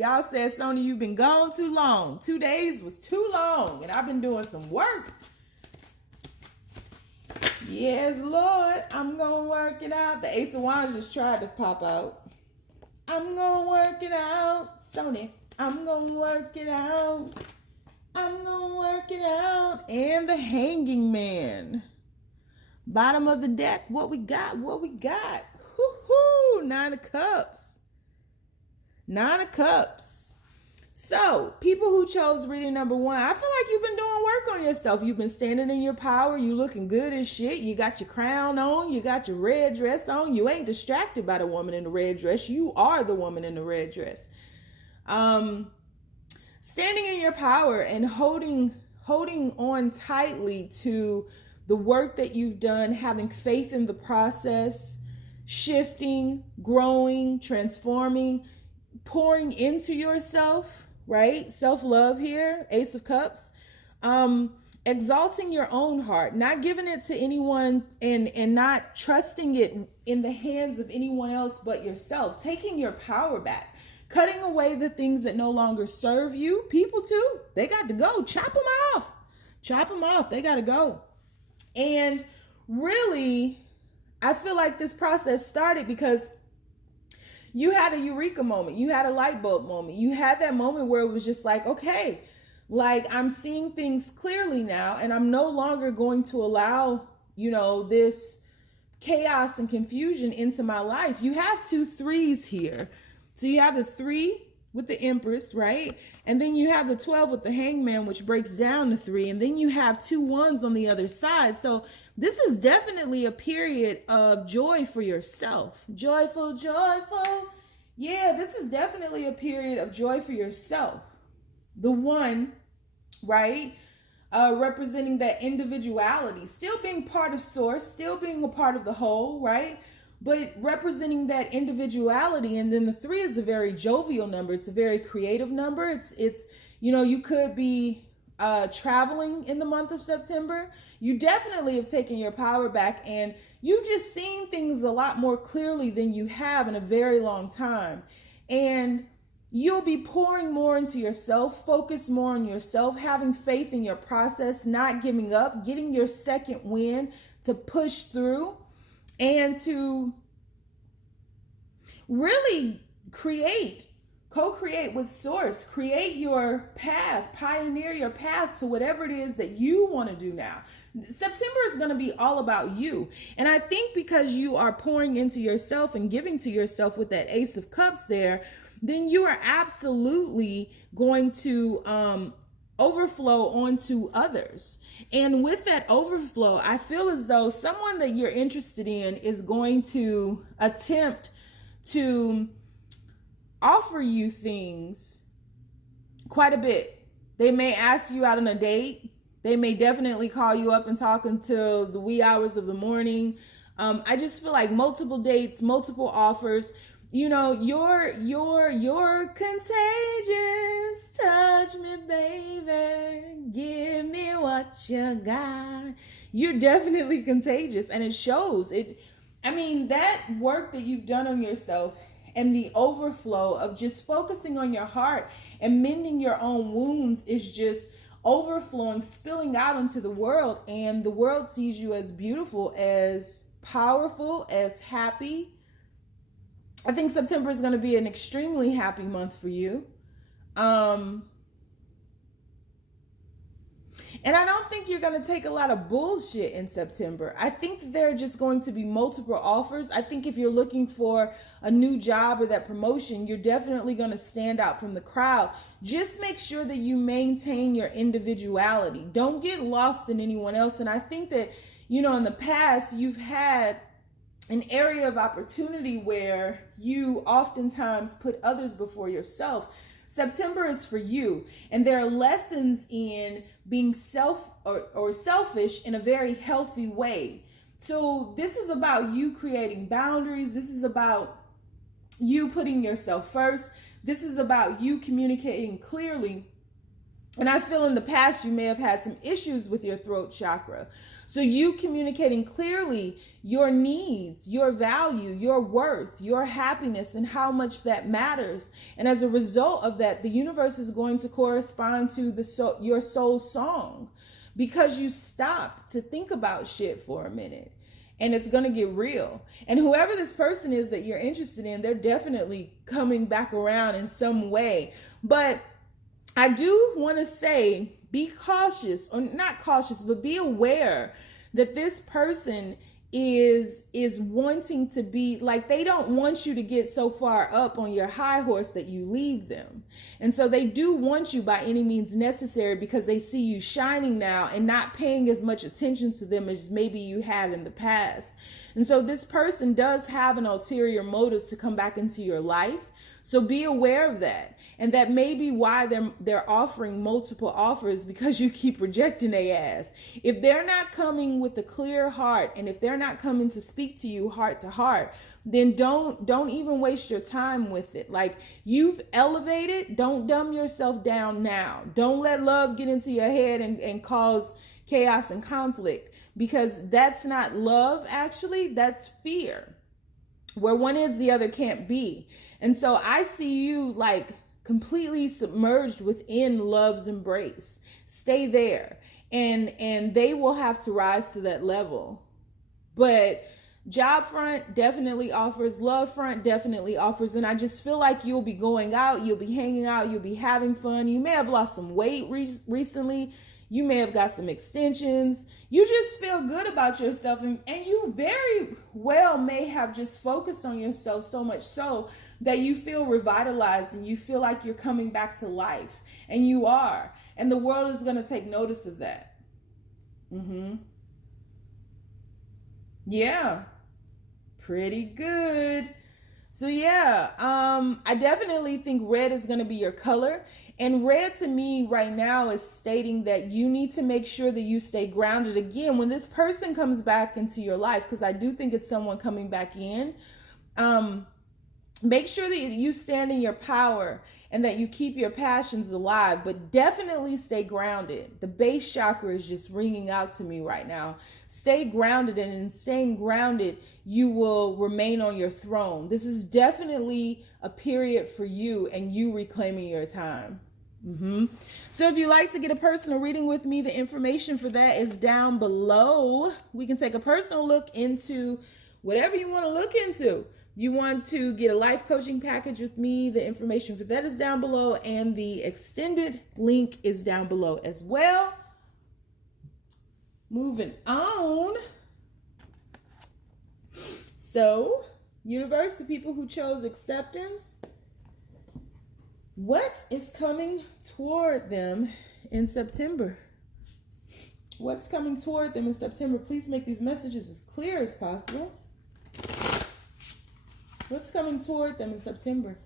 Y'all said, Sonya, you've been gone too long. 2 days was too long, and I've been doing some work. Yes, Lord, I'm going to work it out. The Ace of Wands just tried to pop out. I'm going to work it out. Sonya, I'm going to work it out. I'm going to work it out. And the Hanging Man. Bottom of the deck, what we got? Woo-hoo, 9 of Cups. 9 of Cups. So, people who chose reading number 1, I feel like you've been doing work on yourself. You've been standing in your power. You looking good as shit. You got your crown on. You got your red dress on. You ain't distracted by the woman in the red dress. You are the woman in the red dress. Standing in your power and holding on tightly to the work that you've done, having faith in the process, shifting, growing, transforming, pouring into yourself, right? Self-love here, Ace of Cups. Exalting your own heart, not giving it to anyone and not trusting it in the hands of anyone else but yourself. Taking your power back. Cutting away the things that no longer serve you. People too, they got to go. Chop them off. Chop them off. They got to go. And really, I feel like this process started because you had a eureka moment. You had a light bulb moment. You had that moment where it was just like, okay, like I'm seeing things clearly now, and I'm no longer going to allow, this chaos and confusion into my life. You have 2 3s here. So you have the 3 with the Empress, right? And then you have the 12 with the Hangman, which breaks down the 3. And then you have 2 1s on the other side. So this is definitely a period of joy for yourself. Joyful, joyful. Yeah, this is definitely a period of joy for yourself. The 1, right? Representing that individuality, still being part of source, still being a part of the whole, right? But representing that individuality. And then the 3 is a very jovial number. It's a very creative number. It's you could be traveling in the month of September. You definitely have taken your power back, and you've just seen things a lot more clearly than you have in a very long time. And you'll be pouring more into yourself, focus more on yourself, having faith in your process, not giving up, getting your second win to push through and to really co-create with source, create your path, pioneer your path to whatever it is that you want to do now. September is going to be all about you. And I think because you are pouring into yourself and giving to yourself with that Ace of Cups there, then you are absolutely going to overflow onto others. And with that overflow, I feel as though someone that you're interested in is going to attempt to offer you things quite a bit. They may ask you out on a date. They may definitely call you up and talk until the wee hours of the morning. I just feel like multiple dates, multiple offers. You're contagious. Touch me, baby. Give me what you got. You're definitely contagious, and it shows. That work that you've done on yourself and the overflow of just focusing on your heart and mending your own wounds is just overflowing, spilling out into the world. And the world sees you as beautiful, as powerful, as happy. I think September is going to be an extremely happy month for you. And I don't think you're going to take a lot of bullshit in September. I think that there are just going to be multiple offers. I think if you're looking for a new job or that promotion, you're definitely going to stand out from the crowd. Just make sure that you maintain your individuality. Don't get lost in anyone else. And I think that, in the past, you've had an area of opportunity where you oftentimes put others before yourself. September is for you, and there are lessons in being selfish in a very healthy way. So this is about you creating boundaries. This is about you putting yourself first. This is about you communicating clearly And I feel in the past you may have had some issues with your throat chakra. So you communicating clearly your needs, your value, your worth, your happiness, and how much that matters. And as a result of that, the universe is going to correspond to your soul song, because you stopped to think about shit for a minute. And it's going to get real. And whoever this person is that you're interested in, they're definitely coming back around in some way. But I do want to say, be cautious, or not cautious, but be aware that this person is wanting to be like, they don't want you to get so far up on your high horse that you leave them. And so they do want you by any means necessary, because they see you shining now and not paying as much attention to them as maybe you had in the past. And so this person does have an ulterior motive to come back into your life. So be aware of that. And that may be why they're offering multiple offers, because you keep rejecting their ass. If they're not coming with a clear heart, and if they're not coming to speak to you heart to heart, then don't even waste your time with it. Like, you've elevated, don't dumb yourself down now. Don't let love get into your head and cause chaos and conflict, because that's not love, actually, that's fear. Where one is, the other can't be. And so I see you like completely submerged within love's embrace. Stay there, and they will have to rise to that level. But job front definitely offers, love front definitely offers, and I just feel like you'll be going out, you'll be hanging out, you'll be having fun. You may have lost some weight recently. You may have got some extensions. You just feel good about yourself, and you very well may have just focused on yourself so much so that you feel revitalized and you feel like you're coming back to life, and you are. And the world is going to take notice of that. Yeah, pretty good. So yeah, I definitely think red is going to be your color. And red to me right now is stating that you need to make sure that you stay grounded. Again, when this person comes back into your life, because I do think it's someone coming back in, make sure that you stand in your power and that you keep your passions alive, but definitely stay grounded. The base chakra is just ringing out to me right now. Stay grounded, and in staying grounded, you will remain on your throne. This is definitely a period for you and you reclaiming your time. So if you'd like to get a personal reading with me, the information for that is down below. We can take a personal look into whatever you want to look into. You want to get a life coaching package with me, the information for that is down below, and the extended link is down below as well. Moving on. So, universe, the people who chose acceptance, what is coming toward them in September? What's coming toward them in September? Please make these messages as clear as possible. What's coming toward them in September?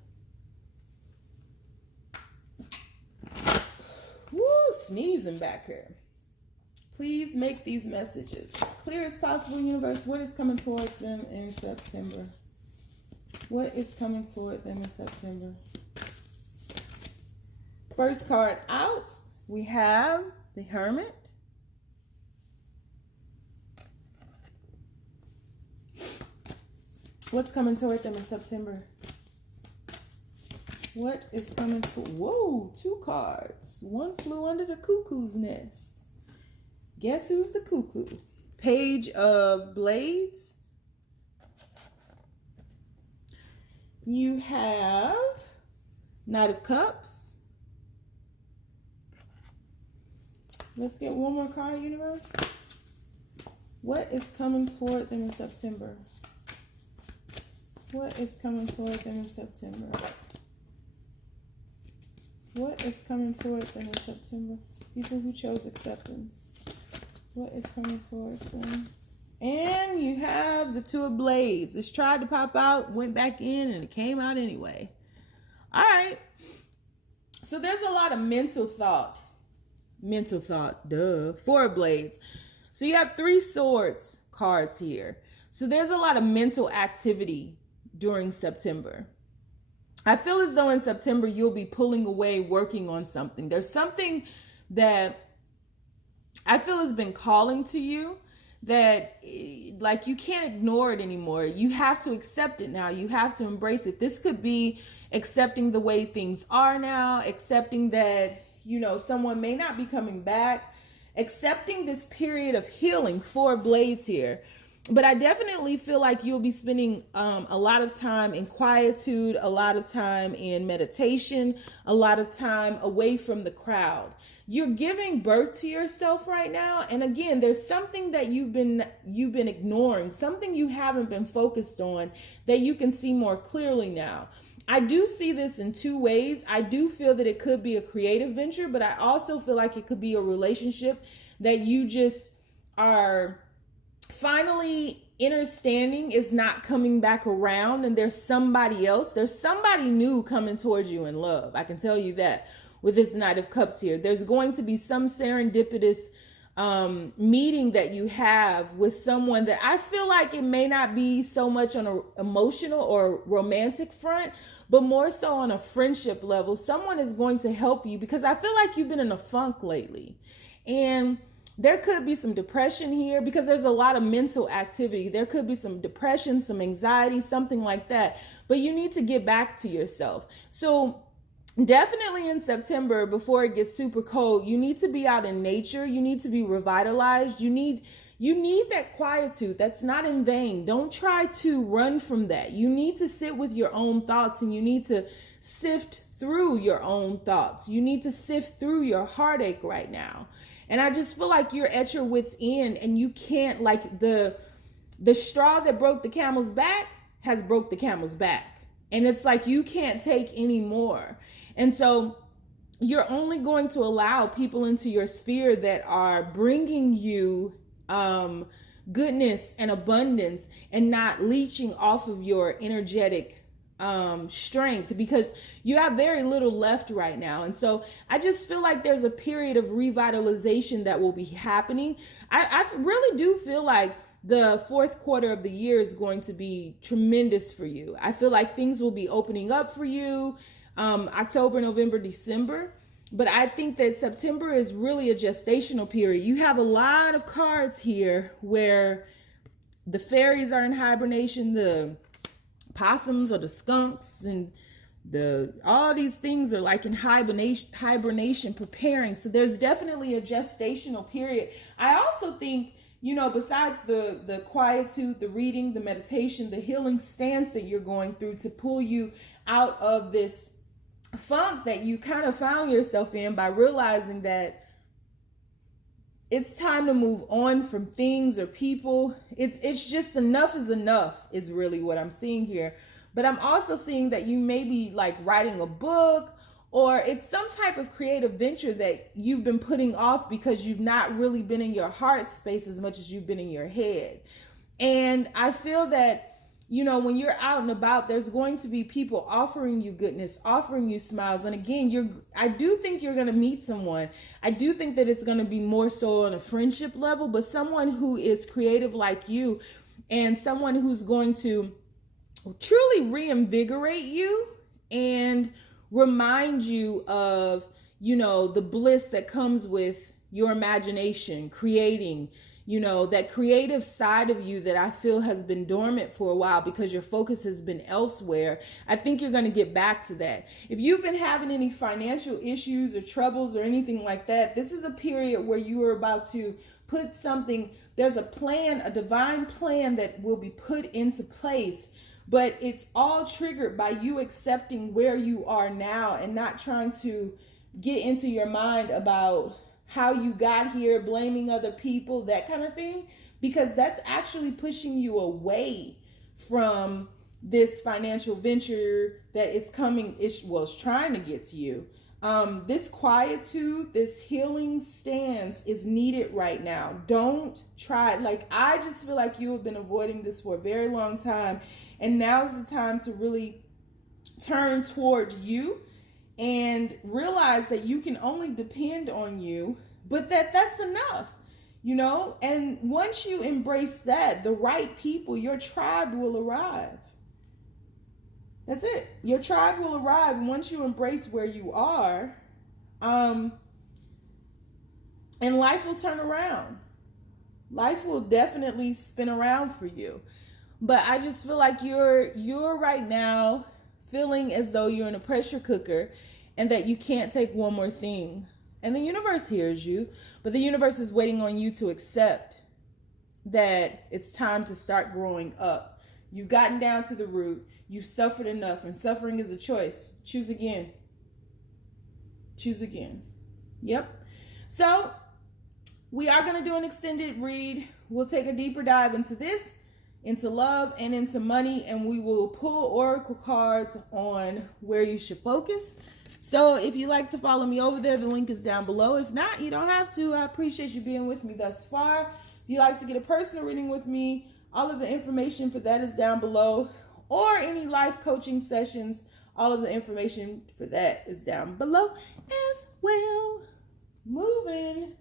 Woo, sneezing back here. Please make these messages as clear as possible, universe. What is coming towards them in September? What is coming toward them in September? First card out, we have the Hermit. What's coming toward them in September? What is coming to... Whoa, 2 cards. One flew under the cuckoo's nest. Guess who's the cuckoo? Page of Blades. You have Knight of Cups. Let's get one more card, universe. What is coming toward them in September? What is coming toward them in September? What is coming toward them in September? People who chose acceptance. What is coming towards them? And you have the 2 of Blades. It's tried to pop out, went back in, and it came out anyway. All right. So there's a lot of mental thought. Mental thought, duh. 4 of Blades. So you have 3 swords cards here. So there's a lot of mental activity during September. I feel as though in September you'll be pulling away, working on something. There's something that I feel has been calling to you that like you can't ignore it anymore. You have to accept it now. You have to embrace it. This could be accepting the way things are now, accepting that, you know, someone may not be coming back, accepting this period of healing. 4 blades here. But I definitely feel like you'll be spending a lot of time in quietude, a lot of time in meditation, a lot of time away from the crowd. You're giving birth to yourself right now. And again, there's something that you've been ignoring, something you haven't been focused on that you can see more clearly now. I do see this in 2 ways. I do feel that it could be a creative venture, but I also feel like it could be a relationship that you just are finally understanding is not coming back around, and there's somebody else, there's somebody new coming towards you in love. I can tell you that with this Knight of Cups here. There's going to be some serendipitous meeting that you have with someone that I feel like it may not be so much on an emotional or romantic front, but more so on a friendship level. Someone is going to help you because I feel like you've been in a funk lately. And there could be some depression here because there's a lot of mental activity. There could be some depression, some anxiety, something like that. But you need to get back to yourself. So definitely in September, before it gets super cold, you need to be out in nature. You need to be revitalized. You need that quietude. That's not in vain. Don't try to run from that. You need to sit with your own thoughts, and you need to sift through your own thoughts. You need to sift through your heartache right now. And I just feel like you're at your wit's end, and you can't, like, the straw that broke the camel's back has broke the camel's back. And it's like you can't take any more. And so you're only going to allow people into your sphere that are bringing you goodness and abundance, and not leeching off of your energetic strength, because you have very little left right now. And so I just feel like there's a period of revitalization that will be happening. I really do feel like the 4th quarter of the year is going to be tremendous for you. I feel like things will be opening up for you, October, November, December. But I think that September is really a gestational period. You have a lot of cards here where the fairies are in hibernation, the possums or the skunks and all these things are like in hibernation preparing. So there's definitely a gestational period. I also think, you know, besides the quietude, the reading, the meditation, the healing stance that you're going through to pull you out of this funk that you kind of found yourself in, by realizing that it's time to move on from things or people. It's just enough is enough is really what I'm seeing here. But I'm also seeing that you may be like writing a book, or it's some type of creative venture that you've been putting off because you've not really been in your heart space as much as you've been in your head. And I feel that, you know, when you're out and about, there's going to be people offering you goodness, offering you smiles. And again, I do think you're going to meet someone. I do think that it's going to be more so on a friendship level, but someone who is creative like you, and someone who's going to truly reinvigorate you and remind you of, you know, the bliss that comes with your imagination, creating, you know, that creative side of you that I feel has been dormant for a while because your focus has been elsewhere. I think you're going to get back to that. If you've been having any financial issues or troubles or anything like that, this is a period where you are about to put something, there's a plan, a divine plan that will be put into place. But it's all triggered by you accepting where you are now and not trying to get into your mind about how you got here, blaming other people, that kind of thing, because that's actually pushing you away from this financial venture that is coming, it's trying to get to you. This quietude, this healing stance is needed right now. Don't try. Like, I just feel like you have been avoiding this for a very long time. And now is the time to really turn toward you and realize that you can only depend on you, but that's enough, you know? And once you embrace that, the right people, your tribe will arrive. That's it. Your tribe will arrive once you embrace where you are. And life will turn around. Life will definitely spin around for you. But I just feel like you're right now feeling as though you're in a pressure cooker and that you can't take one more thing. And the universe hears you, but the universe is waiting on you to accept that it's time to start growing up. You've gotten down to the root. You've suffered enough, and suffering is a choice. Choose again. Choose again. Yep. So we are going to do an extended read. We'll take a deeper dive into this, into love, and into money, and we will pull oracle cards on where you should focus. So if you like to follow me over there, the link is down below. If not, you don't have to. I appreciate you being with me thus far. If you like to get a personal reading with me, all of the information for that is down below. Or any life coaching sessions, all of the information for that is down below as well. Moving.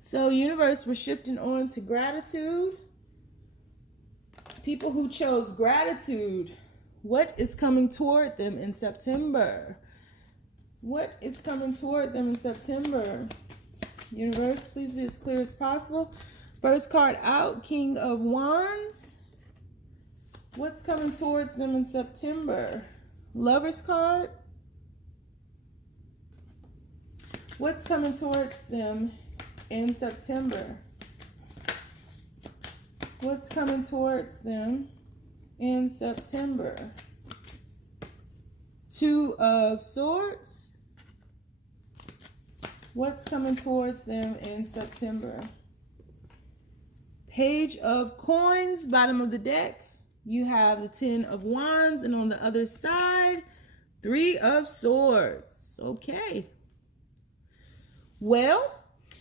So universe, we're shifting on to gratitude. People who chose gratitude, what is coming toward them in September? What is coming toward them in September? Universe, please be as clear as possible. First card out, King of Wands. What's coming towards them in September? Lover's card. What's coming towards them in September? What's coming towards them in September? Two of Swords. What's coming towards them in September? Page of Coins, bottom of the deck. You have the 10 of Wands, and on the other side, 3 of Swords. Okay. Well,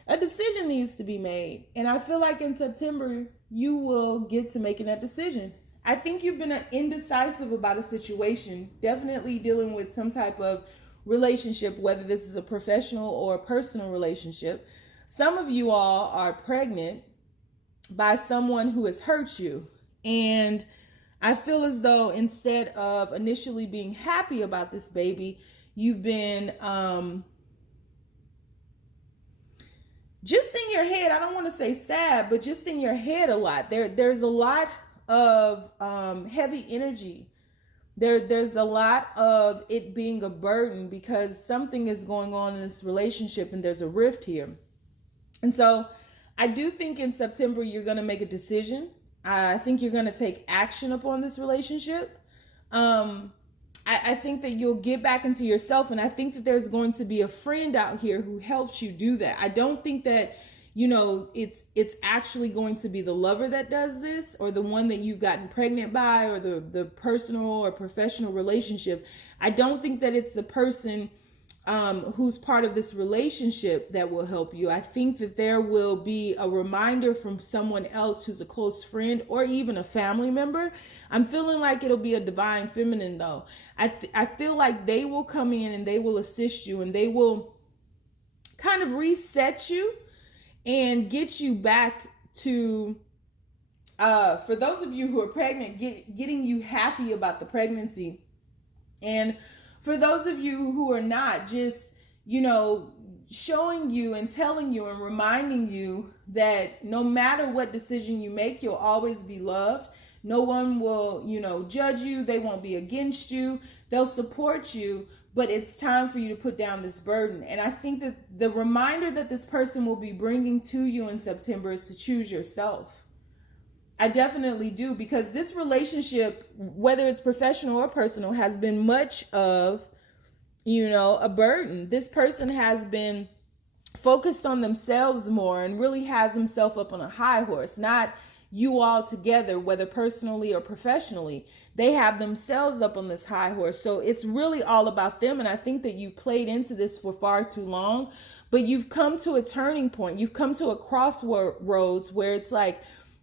a decision needs to be made. And I feel like in September, you will get to making that decision. I think you've been indecisive about a situation, definitely dealing with some type of relationship, whether this is a professional or a personal relationship. Some of you all are pregnant by someone who has hurt you. And I feel as though instead of initially being happy about this baby, you've been just in your head. I don't want to say sad, but just in your head a lot. There's a lot of heavy energy. There's a lot of it being a burden because something is going on in this relationship and there's a rift here. And so I do think in September you're going to make a decision. I think you're going to take action upon this relationship. I think that you'll get back into yourself, and I think that there's going to be a friend out here who helps you do that. I don't think that, you know, it's actually going to be the lover that does this or the one that you've gotten pregnant by or the personal or professional relationship. I don't think that it's the person who's part of this relationship that will help you. I think that there will be a reminder from someone else who's a close friend or even a family member. I'm feeling like it'll be a divine feminine though. I feel like they will come in and they will assist you and they will kind of reset you and get you back to, for those of you who are pregnant, getting you happy about the pregnancy. And for those of you who are not, just, you know, showing you and telling you and reminding you that no matter what decision you make, you'll always be loved. No one will, you know, judge you. They won't be against you. They'll support you, but it's time for you to put down this burden. And I think that the reminder that this person will be bringing to you in September is to choose yourself. I definitely do, because this relationship, whether it's professional or personal, has been much of, you know, a burden. This person has been focused on themselves more and really has himself up on a high horse, not you all together, whether personally or professionally. They have themselves up on this high horse. So it's really all about them. And I think that you played into this for far too long, but you've come to a turning point. You've come to a crossroads where it's like,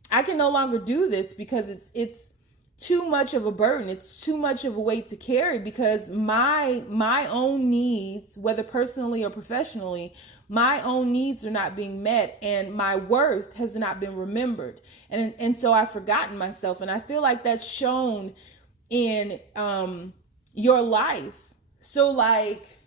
I can no longer do this because it's too much of a burden. It's too much of a weight to carry because my own needs, whether personally or professionally, my own needs are not being met, and my worth has not been remembered. And so I've forgotten myself. And I feel like that's shown in your life. So like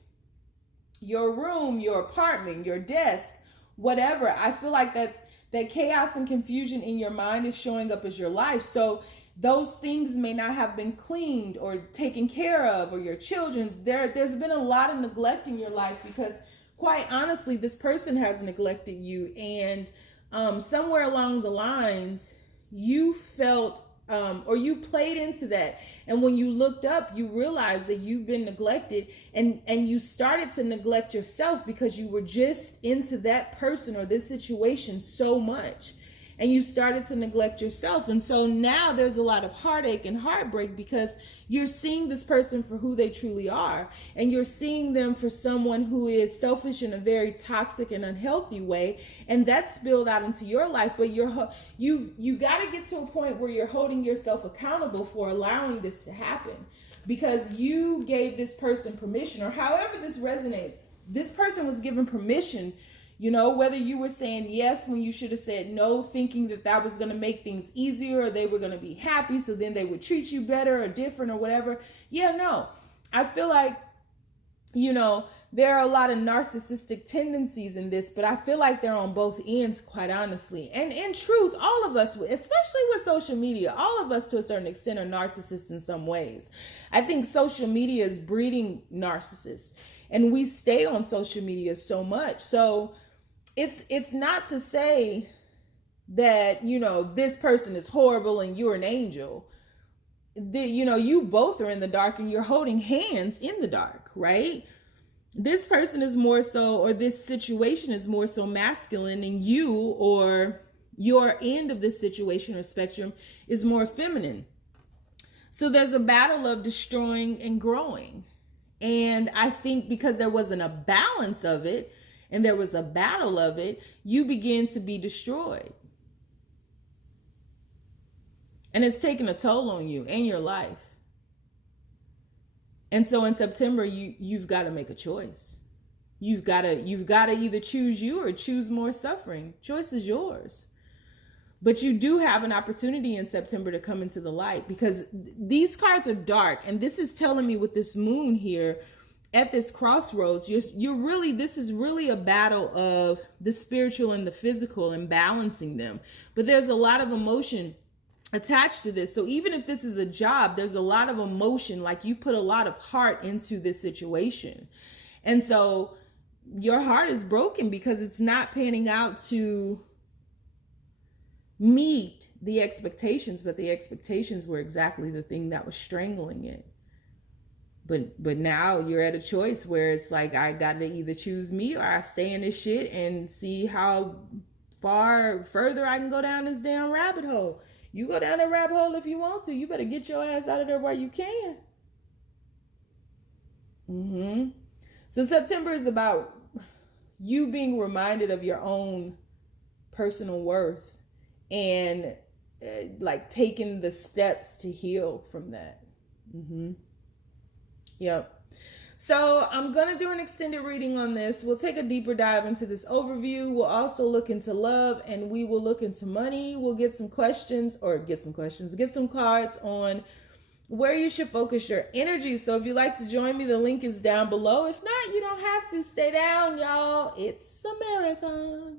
your room, your apartment, your desk, whatever, I feel like that chaos and confusion in your mind is showing up as your life. So those things may not have been cleaned or taken care of, or your children. There's been a lot of neglect in your life because, quite honestly, this person has neglected you. And somewhere along the lines, you felt or you played into that. And when you looked up, you realized that you've been neglected, and you started to neglect yourself because you were just into that person or this situation so much. And you started to neglect yourself. And so now there's a lot of heartache and heartbreak because you're seeing this person for who they truly are. And you're seeing them for someone who is selfish in a very toxic and unhealthy way. And that's spilled out into your life. But you got to get to a point where you're holding yourself accountable for allowing this to happen, because you gave this person permission, or however this resonates. This person was given permission. You know, whether you were saying yes when you should have said no, thinking that was going to make things easier, or they were going to be happy, so then they would treat you better or different or whatever. Yeah, no. I feel like, you know, there are a lot of narcissistic tendencies in this, but I feel like they're on both ends, quite honestly. And in truth, all of us, especially with social media, all of us to a certain extent are narcissists in some ways. I think social media is breeding narcissists, and we stay on social media so much. So it's not to say that, you know, this person is horrible and you're an angel. You know, you both are in the dark and you're holding hands in the dark, right? This person is more so, or this situation is more so masculine, and you, or your end of this situation or spectrum, is more feminine. So there's a battle of destroying and growing. And I think because there wasn't a balance of it, and there was a battle of it, you begin to be destroyed. And it's taken a toll on you and your life. And so in September, you've got to make a choice. You've got to either choose you or choose more suffering. Choice is yours. But you do have an opportunity in September to come into the light, because these cards are dark. And this is telling me with this moon here, at this crossroads, this is really a battle of the spiritual and the physical and balancing them. But there's a lot of emotion attached to this. So even if this is a job, there's a lot of emotion, like you put a lot of heart into this situation. And so your heart is broken because it's not panning out to meet the expectations, but the expectations were exactly the thing that was strangling it. But now you're at a choice where it's like, I got to either choose me or I stay in this shit and see how far further I can go down this damn rabbit hole. You go down that rabbit hole if you want to. You better get your ass out of there while you can. So September is about you being reminded of your own personal worth and like taking the steps to heal from that. Yep. So I'm going to do an extended reading on this. We'll take a deeper dive into this overview. We'll also look into love, and we will look into money. We'll get some cards on where you should focus your energy. So if you'd like to join me, the link is down below. If not, you don't have to. Stay down, y'all. It's a marathon.